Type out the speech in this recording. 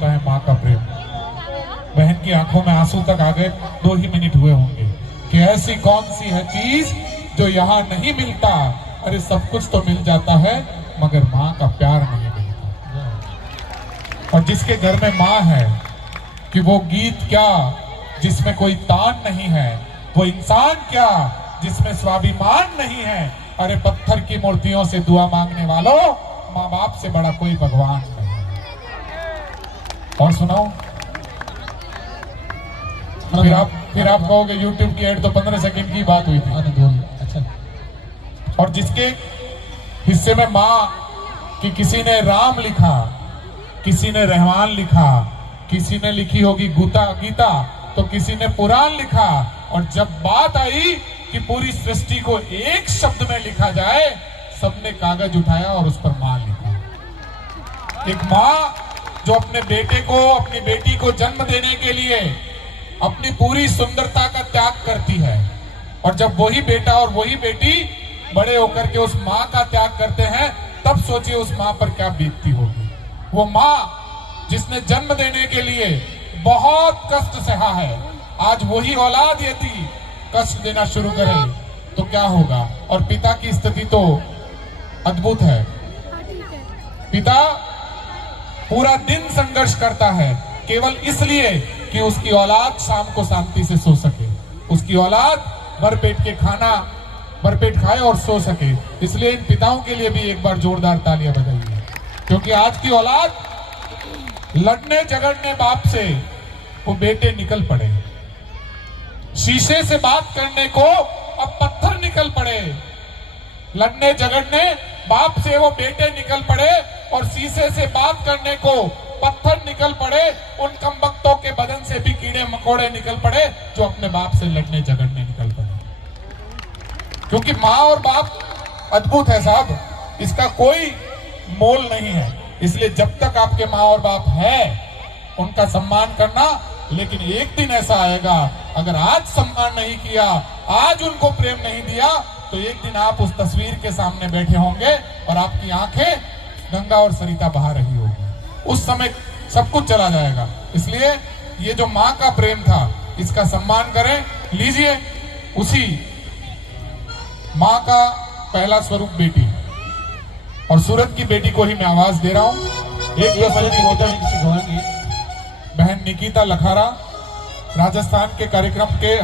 होता है माँ का प्रेम। बहन की आंखों में आंसू तक आ गए, 2 ही मिनट हुए होंगे कि ऐसी कौन सी है चीज जो यहाँ नहीं मिलता। अरे सब कुछ तो मिल जाता है मगर माँ का प्यार नहीं मिलता। और जिसके घर में माँ है कि वो गीत क्या जिसमें कोई तान नहीं है, वो इंसान क्या जिसमें स्वाभिमान नहीं है। अरे पत्थर की मूर्तियों से दुआ मांगने वालों, माँ बाप से बड़ा कोई भगवान नहीं। और सुनाओ, फिर आप कहोगे YouTube की एड तो 15 सेकंड की बात हुई थी। अच्छा, और जिसके हिस्से में माँ कि किसी ने राम लिखा, किसी ने रहमान लिखा, किसी ने लिखी होगी गीता, तो किसी ने पुराण लिखा। और जब बात आई कि पूरी सृष्टि को एक शब्द में लिखा जाए, सबने कागज उठाया और उस पर मां लिखा। एक मां जो अपने बेटे को, अपनी बेटी को जन्म देने के लिए अपनी पूरी सुंदरता का त्याग करती है, और जब वही बेटा और वही बेटी बड़े होकर के उस मां का त्याग करते हैं, तब सोचिए उस मां पर क्या बीतती होगी। वो मां जिसने जन्म देने के लिए बहुत कष्ट सहा है, आज वही औलाद यदि कष्ट देना शुरू करे तो क्या होगा। और पिता की स्थिति तो अद्भुत है। पिता पूरा दिन संघर्ष करता है केवल इसलिए कि उसकी औलाद शाम को शांति से सो सके, उसकी औलाद भरपेट खाए और सो सके। इसलिए इन पिताओं के लिए भी एक बार जोरदार तालियां बजाइए, क्योंकि आज की औलाद लड़ने झगड़ने बाप से वो बेटे निकल पड़े, शीशे से बात करने को अब पत्थर निकल पड़े। लड़ने झगड़ने बाप से वो बेटे निकल पड़े और शीशे से बात करने को पत्थर निकल पड़े। उन कमबख्तों के बदन से भी कीड़े मकोड़े निकल पड़े जो अपने बाप से लड़ने झगड़ने निकल पड़े। क्योंकि माँ और बाप अद्भुत है साहब, इसका कोई मोल नहीं है। इसलिए जब तक आपके माँ और बाप है उनका सम्मान करना, लेकिन एक दिन ऐसा आएगा अगर आज सम्मान नहीं किया, आज उनको प्रेम नहीं दिया, तो एक दिन आप उस तस्वीर के सामने बैठे होंगे और आपकी आंखें गंगा और सरिता बहा रही होगी। उस समय सब कुछ चला जाएगा। इसलिए ये जो माँ का प्रेम था इसका सम्मान करें। लीजिए उसी माँ का पहला स्वरूप बेटी, और सूरत की बेटी को ही मैं आवाज दे रहा हूँ। बहन निकिता लखारा राजस्थान के कार्यक्रम के